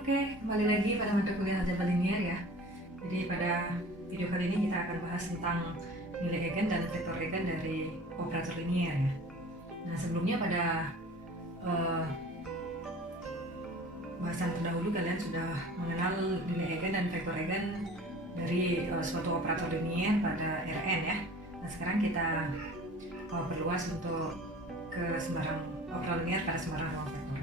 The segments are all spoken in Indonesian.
Oke, kembali lagi pada mata kuliah aljabar linier ya. Jadi pada video kali ini kita akan bahas tentang nilai eigen dan vektor eigen dari operator linier ya. Nah, sebelumnya pada bahasan terdahulu kalian sudah mengenal nilai eigen dan vektor eigen dari suatu operator linier pada Rn ya. Nah, sekarang kita perluas untuk ke sembarang operator linier pada sembarang ruang vektor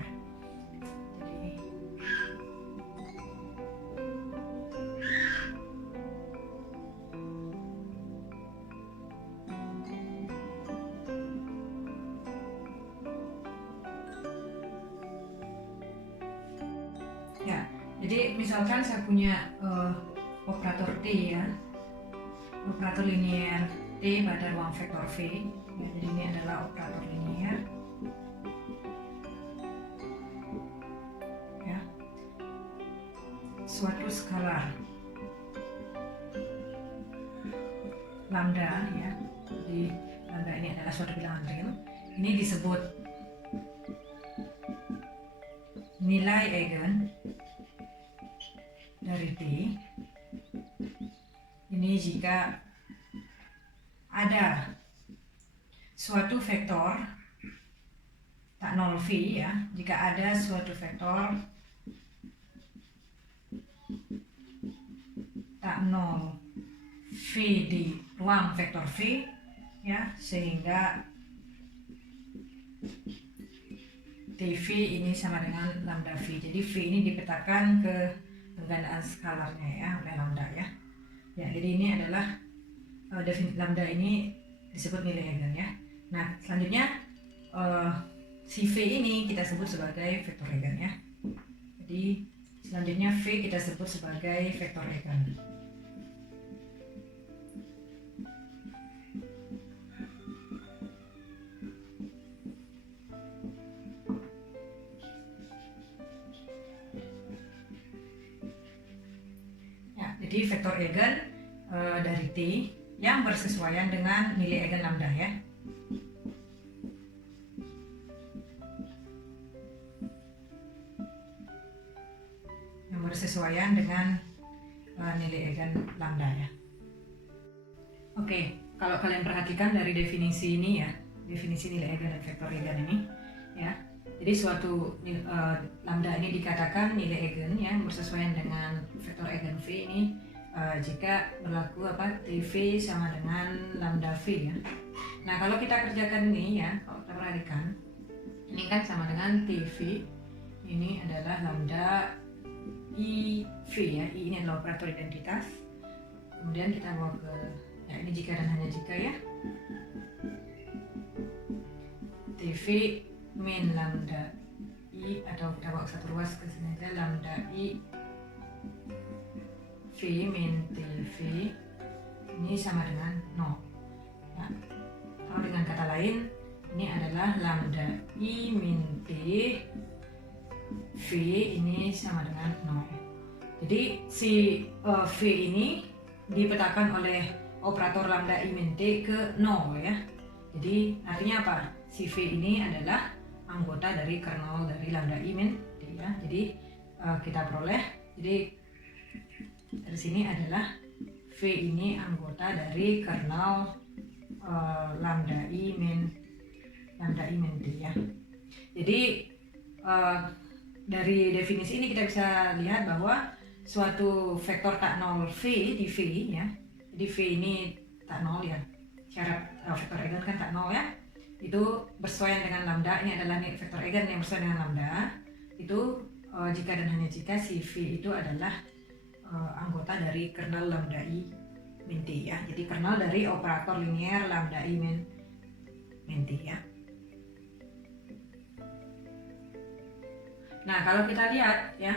ya. Jadi misalkan saya punya operator T ya, operator linier T pada ruang vektor V ya, jadi ini adalah operator linier ya, suatu skalar lambda ya, jadi lambda ini adalah suatu bilangan real, ini disebut nilai eigen dari T. Ini jika ada suatu vektor tak nol V ya, jika ada suatu vektor tak nol V di ruang vektor V ya, sehingga TV ini sama dengan lambda V. Jadi V ini dipetakan ke penggandaan skalarnya ya oleh lambda ya. Ya, jadi ini adalah definisi lambda ini disebut nilai eigen ya. Nah, selanjutnya si V ini kita sebut sebagai vektor eigen ya. Jadi selanjutnya V kita sebut sebagai vektor eigen. Jadi vektor eigen dari T yang bersesuaian dengan nilai eigen lambda ya. Yang bersesuaian dengan nilai eigen lambda ya. Oke, kalau kalian perhatikan dari definisi ini ya, definisi nilai eigen dan vektor eigen ini ya. Jadi suatu lambda ini dikatakan nilai eigen yang bersesuaian dengan vektor eigen V ini jika berlaku TV sama dengan lambda V ya. Nah, kalau kita kerjakan ini ya, kalau kita perhatikan ini kan sama dengan TV, ini adalah lambda IV ya, I ini adalah operator identitas. Kemudian kita bawa ke ya, ini jika dan hanya jika ya, TV min lambda I, atau kita bawa satu ruas ke sini aja, lambda I V min TV ini sama dengan 0 ya. Kalau dengan kata lain ini adalah lambda I min T V ini sama dengan 0. Jadi si V ini dipetakan oleh operator lambda I min T ke 0 ya. Jadi artinya apa? Si V ini adalah anggota dari kernel dari lambda I min T ya. Jadi kita peroleh, jadi dari sini adalah V ini anggota dari kernel lambda I min T ya. Jadi dari definisi ini kita bisa lihat bahwa suatu vektor tak nol V di V ya. Jadi V ini tak nol ya. Syarat vektor eigen kan tak nol ya. Itu bersesuaian dengan lambda, ini adalah vektor eigen yang bersesuaian dengan lambda. Itu jika dan hanya jika si V itu adalah anggota dari kernel lambda I min T ya. Jadi kernel dari operator linier lambda I min T ya. Nah, kalau kita lihat ya,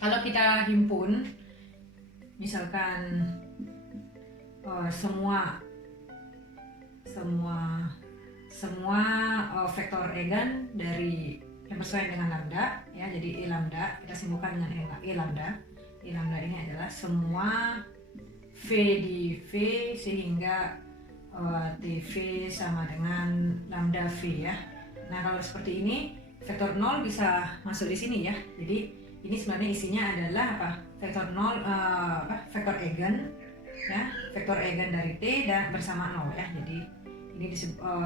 kalau kita himpun misalkan semua vektor eigen dari yang bersesuaian dengan lambda ya, jadi E lambda kita simpulkan dengan E lambda. E lambda ini adalah semua V di V sehingga TV sama dengan lambda V ya. Nah, kalau seperti ini vektor 0 bisa masuk di sini ya. Jadi ini sebenarnya isinya adalah apa? Vektor 0, vektor eigen ya, vektor eigen dari T dan bersama 0 ya. Jadi ini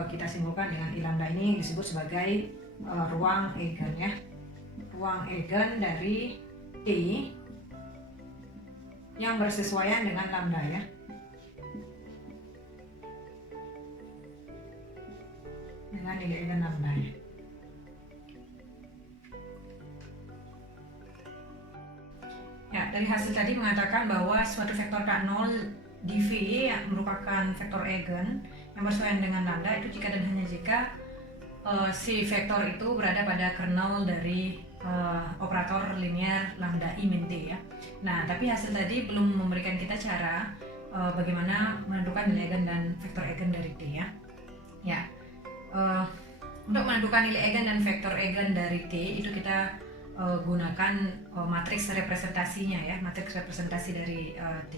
kita simpulkan dengan I lambda ini disebut sebagai ruang eigen ya. Ruang eigen dari T yang bersesuaian dengan lambda ya. Dengan nilai eigen lambda ya. Ya, dari hasil tadi mengatakan bahwa suatu vektor K0 di V yang merupakan vektor eigen yang bersesuaian dengan lambda itu jika dan hanya jika si vektor itu berada pada kernel dari operator linear lambda I min T ya. Nah, tapi hasil tadi belum memberikan kita cara bagaimana menentukan nilai eigen dan vektor eigen dari T ya. Ya, untuk menentukan nilai eigen dan vektor eigen dari T itu kita gunakan matriks representasinya ya, matriks representasi dari T.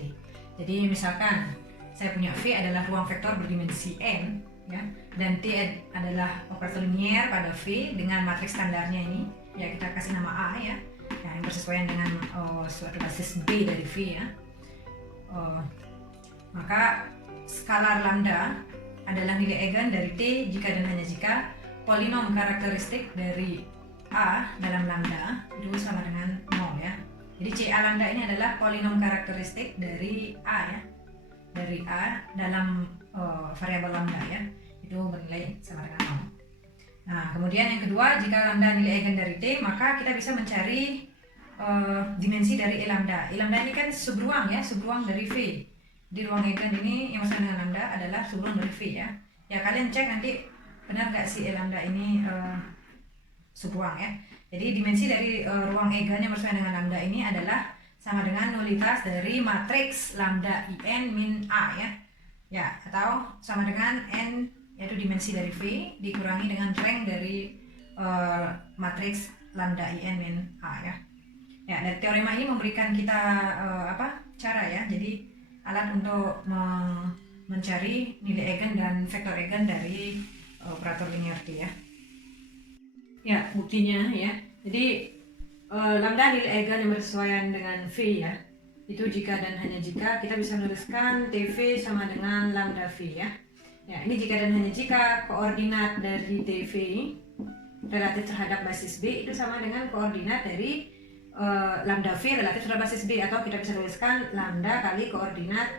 Jadi misalkan saya punya V adalah ruang vektor berdimensi n ya, dan T adalah operator linear pada V dengan matriks standarnya ini ya, kita kasih nama A ya, yang bersesuaian dengan suatu basis B dari V ya. Maka skalar lambda adalah nilai eigen dari T jika dan hanya jika polinom karakteristik dari A dalam lambda itu sama dengan 0 ya. Jadi CA lambda ini adalah polinom karakteristik dari A ya, dari A dalam variabel lambda ya, itu bernilai sama dengan 0. Nah, kemudian yang kedua, jika lambda nilai eigen dari T, maka kita bisa mencari dimensi dari E lambda. E lambda ini kan subruang ya, subruang dari V. Di ruang eigen ini yang bersama dengan lambda adalah subruang dari V ya. Ya, kalian cek nanti benar nggak si E lambda ini subruang ya. Jadi dimensi dari ruang eigen yang bersesuaian dengan lambda ini adalah sama dengan nulitas dari matriks lambda IN min A ya. Ya, atau sama dengan N yaitu dimensi dari V dikurangi dengan rank dari matriks lambda IN min A ya. Ya, dan teorema ini memberikan kita cara ya. Jadi alat untuk mencari nilai eigen dan vektor eigen dari operator linear T ya. Ya, buktinya ya. Jadi lambda nilai eigen yang bersesuaian dengan V ya. Itu jika dan hanya jika kita bisa menuliskan TV sama dengan lambda V ya. Ya, ini jika dan hanya jika koordinat dari TV relatif terhadap basis B itu sama dengan koordinat dari lambda V relatif terhadap basis B, atau kita bisa tuliskan lambda kali koordinat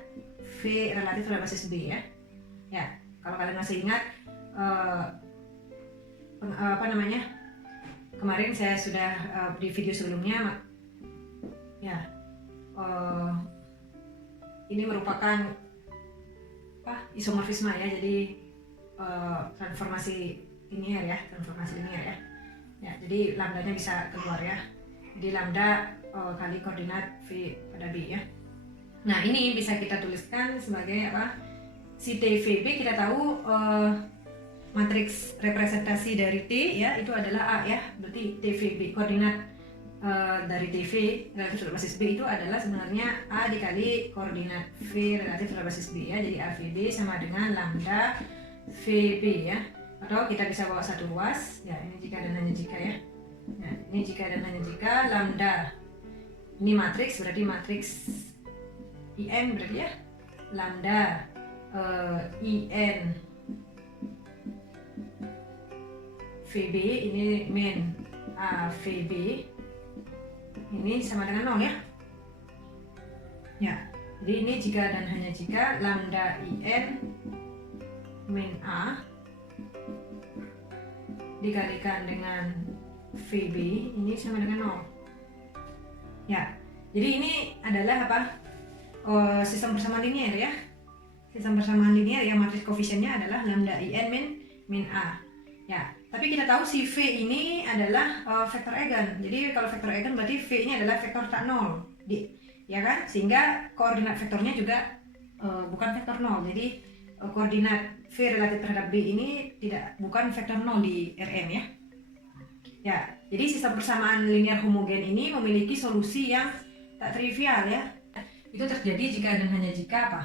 V relatif terhadap basis B ya. Ya, kalau kalian masih ingat kemarin saya sudah di video sebelumnya ya, ini merupakan isomorfisme ya, jadi transformasi linear ya, ya, jadi lambdanya bisa keluar ya, jadi lambda kali koordinat V pada B ya. Nah, ini bisa kita tuliskan sebagai apa? Si TVB kita tahu matriks representasi dari T ya itu adalah A ya, berarti TVB koordinat dari TV relatif terhadap basis B itu adalah sebenarnya A dikali koordinat V relatif terhadap basis B ya, jadi AVB sama dengan lambda VB ya, atau kita bisa bawa satu ruas ya, ini jika dan hanya jika ya. Nah, ini jika dan hanya jika lambda ini matriks, berarti matriks IN berarti ya lambda IN VB ini min AVB ini sama dengan 0 ya. Ya, jadi ini jika dan hanya jika lambda IN min A dikalikan dengan VB ini sama dengan 0. Ya, jadi ini adalah apa? Sistem persamaan linear ya. Sistem persamaan linear yang matriks koefisiennya adalah lambda IN min A. Ya, tapi kita tahu si V ini adalah vektor eigen. Jadi kalau vektor eigen berarti V ini adalah vektor tak 0. Ya kan? Sehingga koordinat vektornya juga bukan vektor 0. Jadi koordinat V relatif terhadap B ini bukan vektor 0 di Rm ya. Ya, jadi sistem persamaan linear homogen ini memiliki solusi yang tak trivial ya. Itu terjadi jika dan hanya jika apa?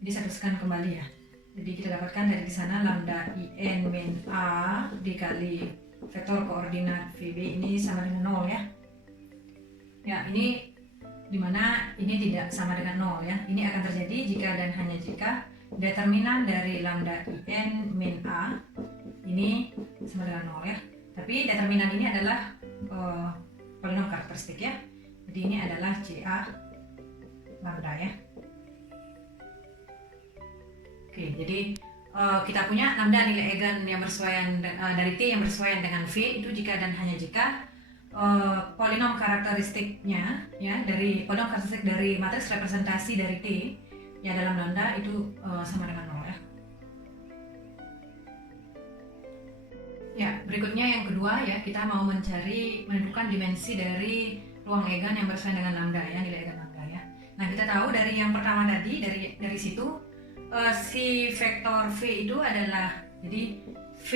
Jadi saya tuliskan kembali ya. Jadi kita dapatkan dari sana lambda IN min A dikali vektor koordinat VB ini sama dengan 0 ya. Nah, ini dimana ini tidak sama dengan 0 ya. Ini akan terjadi jika dan hanya jika determinan dari lambda IN min A ini sama dengan 0 ya. Tapi determinan ini adalah polinom karakteristik ya. Jadi ini adalah CA lambda ya. Oke, jadi kita punya lambda nilai eigen yang bersesuaian dari T yang bersesuaian dengan V itu jika dan hanya jika polinom karakteristiknya ya, dari polinom karakteristik dari matriks representasi dari T ya dalam lambda itu sama dengan 0 ya. Ya, berikutnya yang kedua ya, kita mau menentukan dimensi dari ruang eigen yang bersesuaian dengan lambda ya, nilai eigen lambda ya. Nah, kita tahu dari yang pertama tadi, dari situ si vektor V itu adalah, jadi V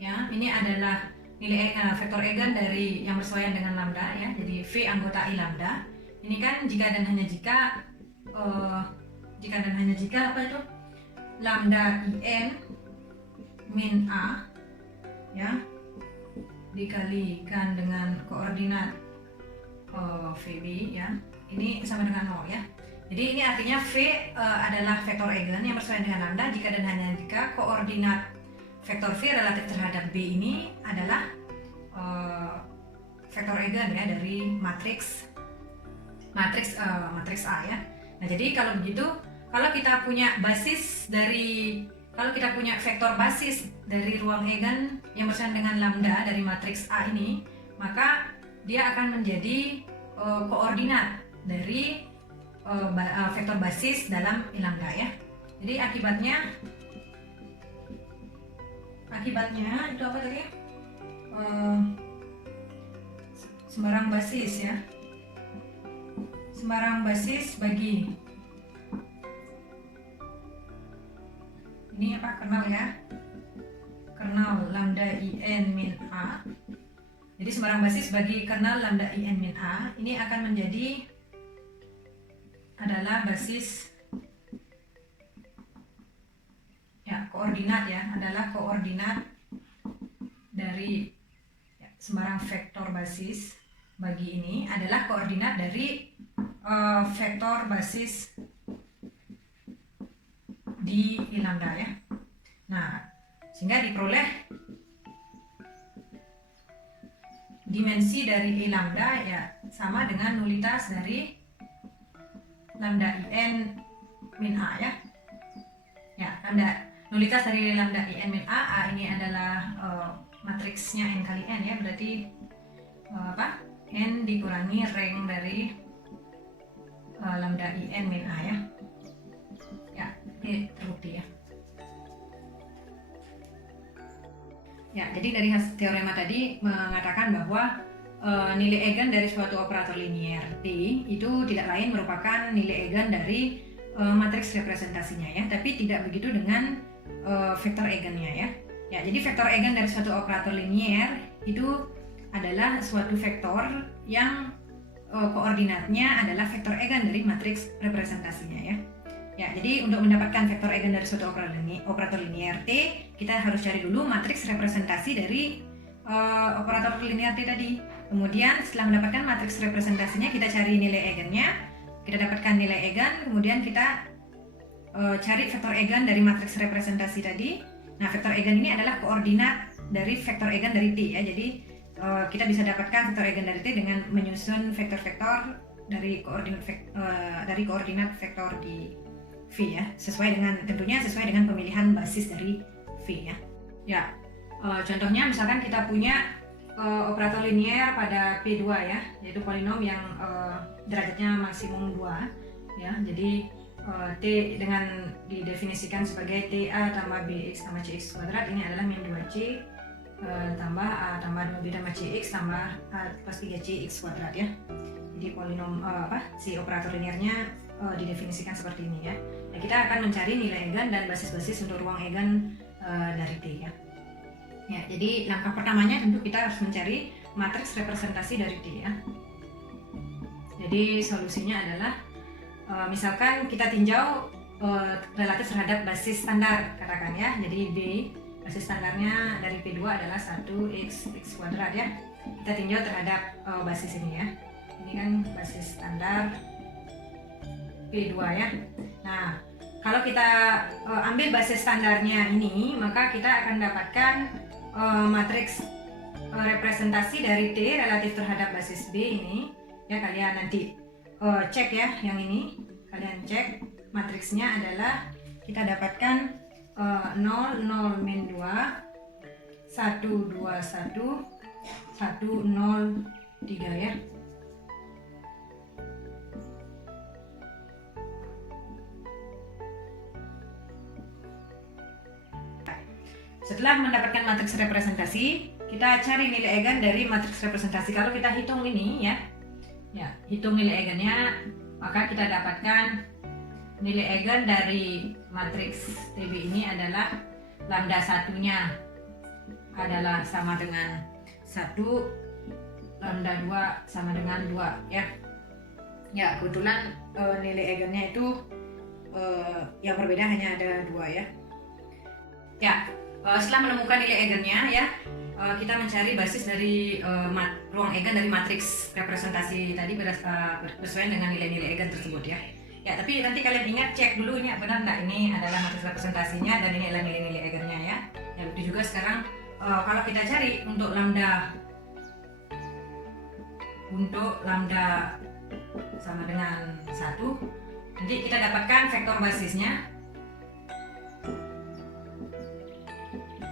ya, ini adalah nilai vektor eigen dari yang bersesuaian dengan lambda ya. Jadi V anggota I lambda. Ini kan jika dan hanya jika apa itu? Lambda IN min A ya dikalikan dengan koordinat VB ya. Ini sama dengan 0 ya. Jadi ini artinya V adalah vektor eigen yang bersesuaian dengan lambda jika dan hanya jika koordinat vektor V relatif terhadap B ini adalah vektor eigen ya dari matriks A ya. Nah, jadi kalau begitu, kalau kita punya vektor basis dari ruang eigen yang bersesuaian dengan lambda dari matriks A ini, maka dia akan menjadi koordinat dari vektor basis dalam I lambda ya. Jadi akibatnya itu apa tadi? Sembarang basis ya. Sembarang basis bagi ini apa? Kernel ya. Kernel lambda IN min A. Jadi sembarang basis bagi kernel lambda IN min A ini akan menjadi adalah basis ya, koordinat ya, adalah koordinat dari ya, sembarang vektor basis bagi ini adalah koordinat dari vektor basis di I lambda ya. Nah, sehingga diperoleh dimensi dari I lambda ya sama dengan nulitas dari lambda IN min A ya. Ya, nulitas dari lambda IN min A ini adalah matriksnya N kali N ya, berarti N dikurangi rank dari lambda IN min A ya. Ya, ini terbukti ya. Ya, jadi dari teorema tadi mengatakan bahwa nilai eigen dari suatu operator linier T itu tidak lain merupakan nilai eigen dari matriks representasinya ya, tapi tidak begitu dengan vektor eigennya ya. Ya, jadi vektor eigen dari suatu operator linier itu adalah suatu vektor yang koordinatnya adalah vektor eigen dari matriks representasinya ya. Ya, jadi untuk mendapatkan vektor eigen dari suatu operator linier T, kita harus cari dulu matriks representasi dari operator linier T tadi. Kemudian setelah mendapatkan matriks representasinya, kita cari nilai eigennya, kita dapatkan nilai eigen, kemudian kita cari vektor eigen dari matriks representasi tadi. Nah, vektor eigen ini adalah koordinat dari vektor eigen dari T ya. Jadi kita bisa dapatkan vektor eigen dari T dengan menyusun vektor-vektor dari koordinat vektor di V ya, tentunya sesuai dengan pemilihan basis dari V ya. Ya, contohnya misalkan kita punya operator linier pada P2 ya, yaitu polinom yang derajatnya maksimum 2 ya. Jadi T dengan didefinisikan sebagai TA tambah BX tambah CX kuadrat, ini adalah min 2C tambah A tambah 2B tambah CX tambah A plus 3CX kuadrat ya. Jadi polinom si operator liniernya didefinisikan seperti ini ya. Nah, kita akan mencari nilai eigen dan basis-basis untuk ruang eigen dari T ya. Ya, jadi langkah pertamanya tentu kita harus mencari matriks representasi dari T ya. Jadi solusinya adalah misalkan kita tinjau relatif terhadap basis standar katakan ya. Jadi B basis standarnya dari P2 adalah 1x kuadrat ya. Kita tinjau terhadap basis ini ya. Ini kan basis standar P2 ya. Nah, kalau kita ambil basis standarnya ini, maka kita akan dapatkan matriks representasi dari T relatif terhadap basis B ini. Ya, kalian nanti cek ya yang ini. Kalian cek matriksnya adalah kita dapatkan 0, 0, min 2, 1, 2, 1, 1, 0, 3 ya. Setelah mendapatkan matriks representasi, kita cari nilai eigen dari matriks representasi. Kalau kita hitung ini ya, hitung nilai eigennya, maka kita dapatkan nilai eigen dari matriks TB ini adalah lambda satunya adalah sama dengan 1, lambda 2 sama dengan 2 ya. Ya, kebetulan nilai eigennya itu yang berbeda hanya ada 2 ya. Ya, setelah menemukan nilai eigennya ya, kita mencari basis dari ruang eigen dari matriks representasi tadi bersesuaian dengan nilai-nilai eigen tersebut ya. Ya, tapi nanti kalian ingat cek dulu ini benar nggak ini adalah matriks representasinya dan ini adalah nilai-nilai eigennya ya. Ya, begitu juga sekarang kalau kita cari untuk lambda sama dengan 1, nanti kita dapatkan vektor basisnya.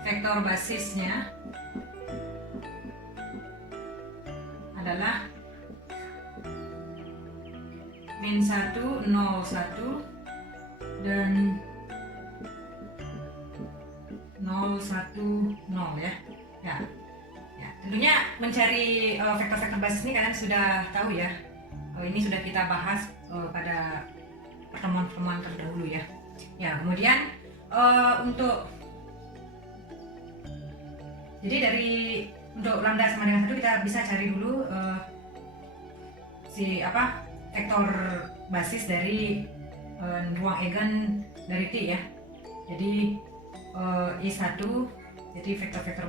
Vektor basisnya adalah min 1, 0, 1 dan 0, 1, 0 ya. Ya, tentunya mencari vektor-vektor basis ini kalian sudah tahu ya. Ini sudah kita bahas pada pertemuan-pertemuan terdahulu ya. Ya, kemudian untuk lambda sama dengan 1 kita bisa cari dulu vektor basis dari ruang eigen dari T ya. Jadi I1 jadi vektor-vektor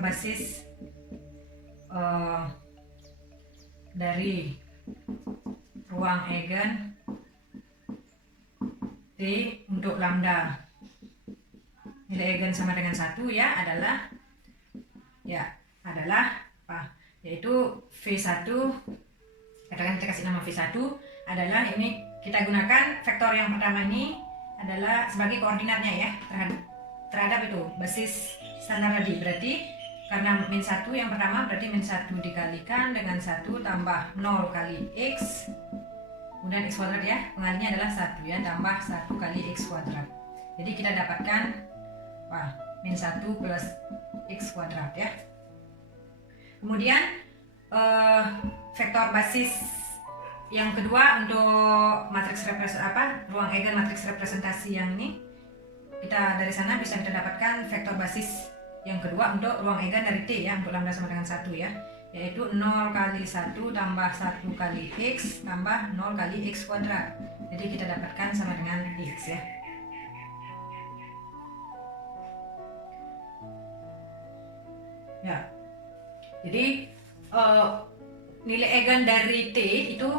basis dari ruang eigen T untuk lambda nilai eigen sama dengan 1 ya adalah apa? Yaitu V1, katakan kita kasih nama V1 adalah ini, kita gunakan vektor yang pertama ini adalah sebagai koordinatnya ya terhadap itu basis standar tadi. Berarti karena min 1 yang pertama berarti min 1 dikalikan dengan 1 tambah 0 kali X kemudian X kuadrat ya, pengalinya adalah 1 ya, tambah 1 kali X kuadrat. Jadi kita dapatkan min 1 plus X kuadrat ya. Kemudian vektor basis yang kedua untuk matriks ruang eigen matriks representasi yang ini, kita dari sana bisa kita dapatkan vektor basis yang kedua untuk ruang eigen dari T ya, untuk lambda sama dengan 1 ya, yaitu 0 kali 1 tambah 1 kali X tambah 0 kali X kuadrat. Jadi kita dapatkan sama dengan X ya. Ya, jadi nilai eigen dari T itu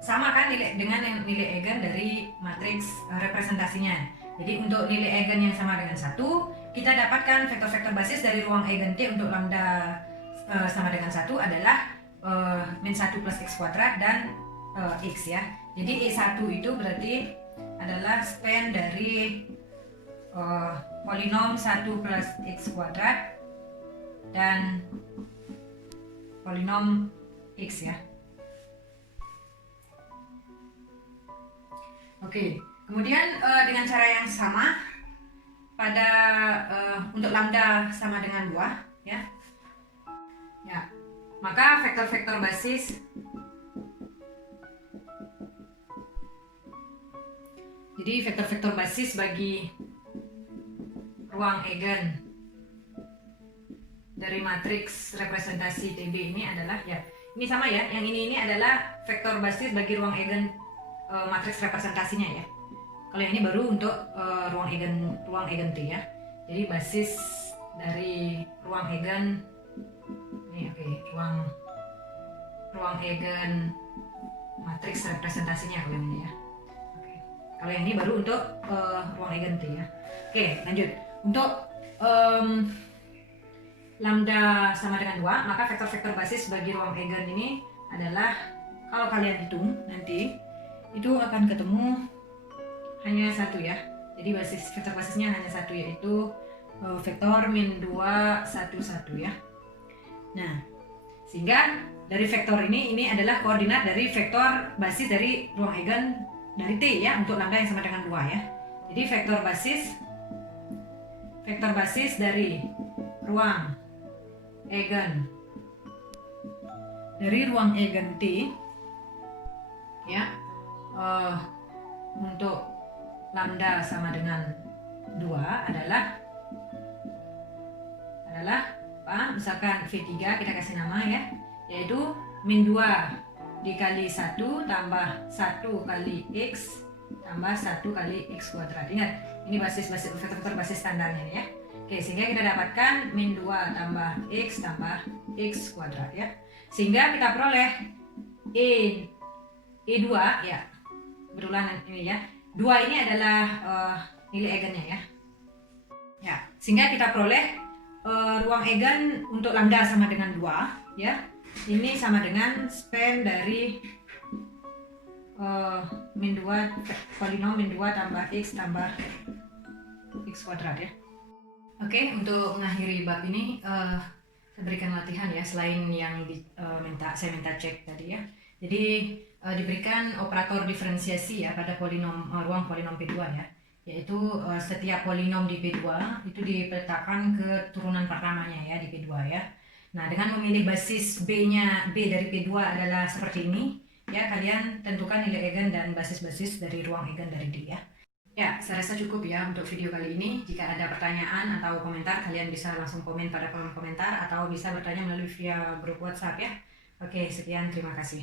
sama kan dengan nilai eigen dari matriks representasinya. Jadi untuk nilai eigen yang sama dengan 1, kita dapatkan vektor-vektor basis dari ruang eigen T untuk lambda sama dengan 1 adalah min 1 plus X kuadrat dan X ya. Jadi E1 itu berarti adalah span dari polinom 1 plus X kuadrat dan polinom X ya. Oke, kemudian dengan cara yang sama pada untuk lambda sama dengan 2 ya. Ya, maka vektor-vektor basis bagi ruang eigen dari matriks representasi TB ini adalah ya, ini sama ya, yang ini adalah vektor basis bagi ruang eigen matriks representasinya ya. Kalau yang ini baru untuk ruang eigen T ya. Jadi basis dari ruang eigen ini ini ruang eigen matriks representasinya kalau yang ini ya. Oke. Kalau yang ini baru untuk ruang eigen T ya. Oke, lanjut. Untuk lambda sama dengan 2, maka vektor-vektor basis bagi ruang eigen ini adalah, kalau kalian hitung nanti itu akan ketemu hanya satu ya. Jadi vektor basisnya hanya satu, yaitu vektor min 2 1 1 ya. Nah, sehingga dari vektor ini adalah koordinat dari vektor basis dari ruang eigen dari T ya, untuk lambda yang sama dengan 2 ya. Jadi vektor basis dari ruang eigen T ya, untuk lambda sama dengan 2 adalah apa? Misalkan V3 kita kasih nama ya, yaitu min 2 dikali 1 tambah 1 kali X tambah 1 kali X kuadrat. Ingat, ini vektor basis standarnya ya. Oke, sehingga kita dapatkan min 2 tambah X tambah X kuadrat ya. Sehingga kita peroleh E2 ya. Kebetulan ini ya. 2 ini adalah nilai eigennya ya. Ya, sehingga kita peroleh ruang eigen untuk lambda sama dengan 2 ya. Ini sama dengan span dari min 2 polinom min 2 tambah X tambah X kuadrat ya. Oke, untuk mengakhiri bab ini saya berikan latihan ya, selain yang saya minta cek tadi ya. Jadi diberikan operator diferensiasi ya pada ruang polinom P2 ya, yaitu setiap polinom di P2 itu dipetakan ke turunan pertamanya ya di P2 ya. Nah, dengan memilih basis B dari P2 adalah seperti ini ya, kalian tentukan nilai eigen dan basis-basis dari ruang eigen dari D ya. Ya, saya rasa cukup ya untuk video kali ini. Jika ada pertanyaan atau komentar, kalian bisa langsung komen pada kolom komentar atau bisa bertanya melalui via grup WhatsApp ya. Oke, sekian, terima kasih.